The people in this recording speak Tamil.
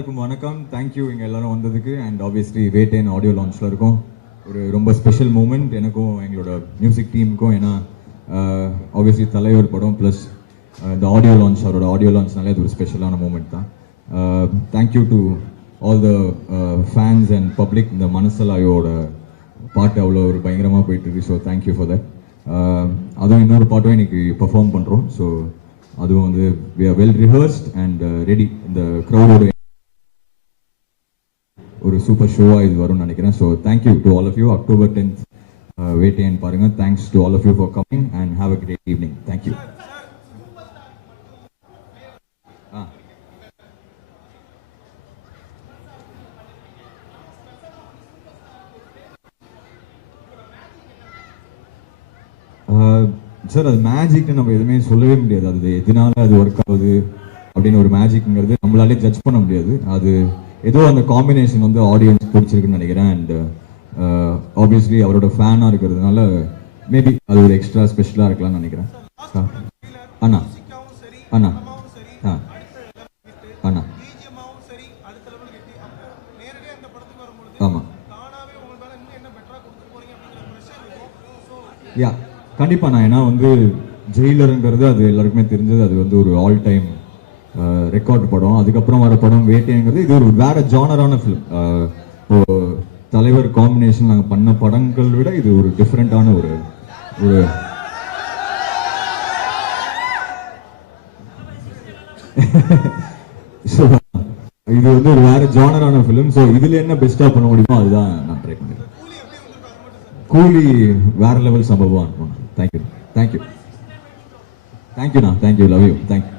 எல்லாருக்கும் வணக்கம். தேங்க்யூ இங்கே எல்லாரும் வந்ததுக்கு. அண்ட் ஆப்வியஸ்லி வேட்டேன் ஆடியோ லான்ச்சில் இருக்கும். ஒரு ரொம்ப ஸ்பெஷல் மூமெண்ட் எனக்கும் எங்களோட மியூசிக் டீமுக்கும். ஏன்னா ஆப்வியஸ்லி தலைவர் படம் ப்ளஸ் இந்த ஆடியோ லான்ச், அவரோட ஆடியோ லான்ச்னாலே அது ஒரு ஸ்பெஷலான மூமெண்ட் தான். Thank you to all the fans and public. இந்த மனசலாயோட பாட்டு அவ்வளோ ஒரு பயங்கரமாக போயிட்டுருக்கு. So thank you for that. அதுவும் இன்னொரு பாட்டும் இன்னைக்கு பெர்ஃபார்ம் பண்ணுறோம். ஸோ அதுவும் வந்து we are well rehearsed and ready. இந்த க்ரௌடோட ஒரு சூப்பர் ஷோவாக இது வரும்னு நினைக்கிறேன். So thank you to all of you. October 10th Vettaiyan பாருங்க. Thanks to all of you for coming and have a great evening. Thank you. Sir, அது மேஜிக்னு நம்ம எதுவுமே சொல்லவே முடியாது. அது எதனால அது ஒர்க் ஆகுது அப்படின்னு ஒரு மேஜிக்ங்கிறது நம்மளாலே ஜட்ஜ் பண்ண முடியாது. அது ஏதோ அந்த காம்பினேஷன் வந்து ஆடியன்ஸ் பிடிச்சிருக்குன்னு நினைக்கிறேன். அண்ட் ஆப்வியஸ்லி அவரோட ஃபேனாக இருக்கிறதுனால மேபி அது ஒரு எக்ஸ்ட்ரா ஸ்பெஷலாக இருக்கலாம்னு நினைக்கிறேன். அண்ணா அண்ணா ஆ அண்ணா ஆமாம். யா கண்டிப்பாக நான். ஏன்னா வந்து ஜெயிலருங்கிறது அது எல்லாருக்குமே தெரிஞ்சது. அது வந்து ஒரு ஆல் டைம் ரெக்கார்ட் படம். அதுக்கப்புறம் வர படம் வேட்டைங்கிறது இது ஒரு வேற ஜானரான ஃபிலிம். இப்போ தலைவர் காம்பினேஷன் நாங்கள் பண்ண படங்கள் விட இது ஒரு டிஃப்ரெண்டான ஒரு ஒரு ஸோ இது வந்து ஒரு வேற ஜானரான ஃபிலிம். ஸோ இதுல என்ன பெஸ்ட்டாக பண்ண முடியுமோ அதுதான் நான் ட்ரை பண்ணிருக்கேன். கூலி வேற லெவல் சம்பவம் அனுப்பணும். தேங்க்யூ தேங்க்யூ தேங்க்யூண்ணா. தேங்க்யூ. Love you. தேங்க்யூ.